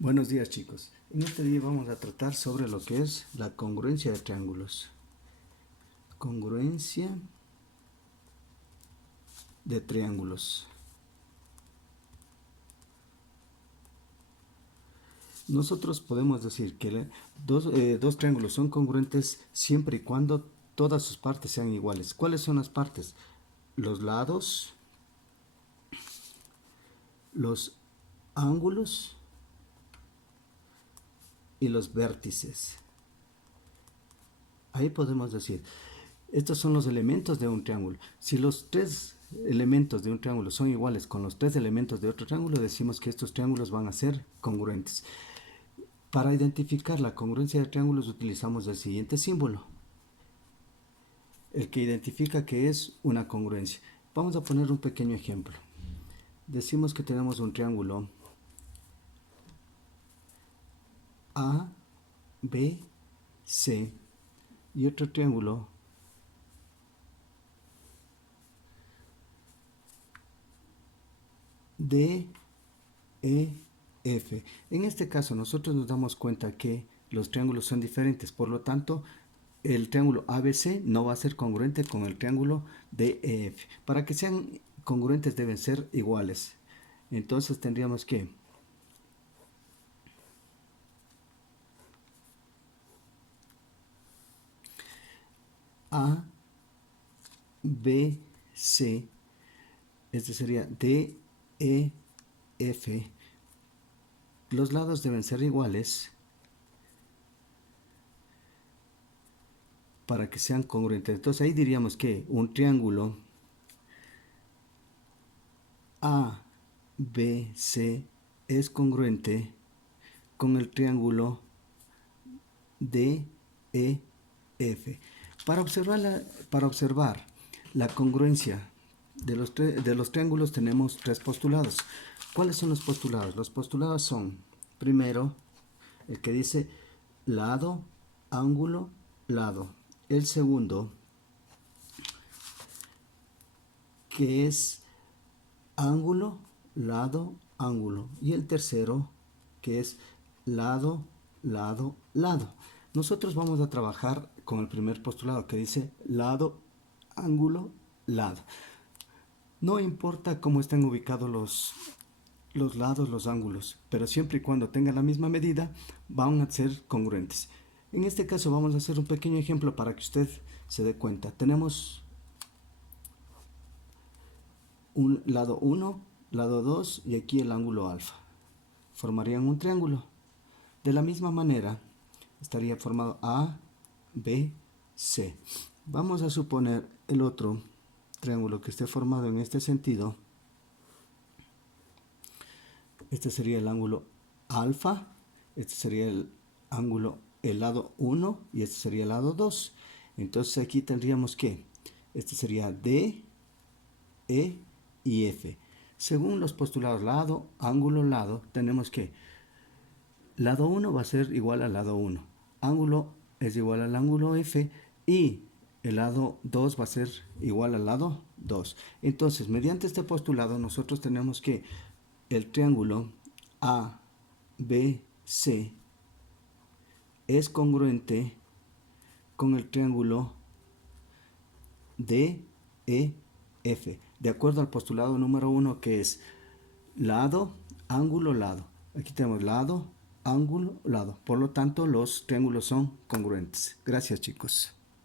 Buenos días, chicos. En este día vamos a tratar sobre lo que es la congruencia de triángulos. Congruencia de triángulos. Nosotros podemos decir que dos triángulos son congruentes siempre y cuando todas sus partes sean iguales. ¿Cuáles son las partes? Los lados, los ángulos y los vértices. Ahí podemos decir, estos son los elementos de un triángulo. Si los tres elementos de un triángulo son iguales con los tres elementos de otro triángulo, decimos que estos triángulos van a ser congruentes. Para identificar la congruencia de triángulos utilizamos el siguiente símbolo, el que identifica que es una congruencia. Vamos a poner un pequeño ejemplo. Decimos que tenemos un triángulo A, B, C y otro triángulo D, E, F. En este caso nosotros nos damos cuenta que los triángulos son diferentes, por lo tanto el triángulo ABC no va a ser congruente con el triángulo DEF. Para que sean congruentes deben ser iguales. Entonces tendríamos que A, B, C, este sería D, E, F. Los lados deben ser iguales para que sean congruentes. Entonces ahí diríamos que un triángulo ABC es congruente con el triángulo DEF. Para observar la congruencia de los triángulos tenemos tres postulados. ¿Cuáles son los postulados? Los postulados son, primero, el que dice lado, ángulo, lado. El segundo, que es ángulo, lado, ángulo. Y el tercero, que es lado, lado, lado. Nosotros vamos a trabajar con el primer postulado que dice lado, ángulo, lado. No importa cómo estén ubicados los lados, los ángulos, pero siempre y cuando tengan la misma medida van a ser congruentes. En este caso vamos a hacer un pequeño ejemplo para que usted se dé cuenta. Tenemos un lado 1, lado 2 y aquí el ángulo alfa. Formarían un triángulo. De la misma manera estaría formado A, B, C. Vamos a suponer el otro triángulo que esté formado en este sentido. Este sería el ángulo alfa, este sería el ángulo, el lado 1 y este sería el lado 2. Entonces aquí tendríamos que, este sería D, E y F. Según los postulados lado, ángulo, lado, tenemos que lado 1 va a ser igual al lado 1, ángulo es igual al ángulo F y el lado 2 va a ser igual al lado 2. Entonces, mediante este postulado nosotros tenemos que el triángulo ABC es congruente con el triángulo DEF, de acuerdo al postulado número 1 que es lado, ángulo, lado. Aquí tenemos lado, ángulo, lado. Por lo tanto, los triángulos son congruentes. Gracias, chicos.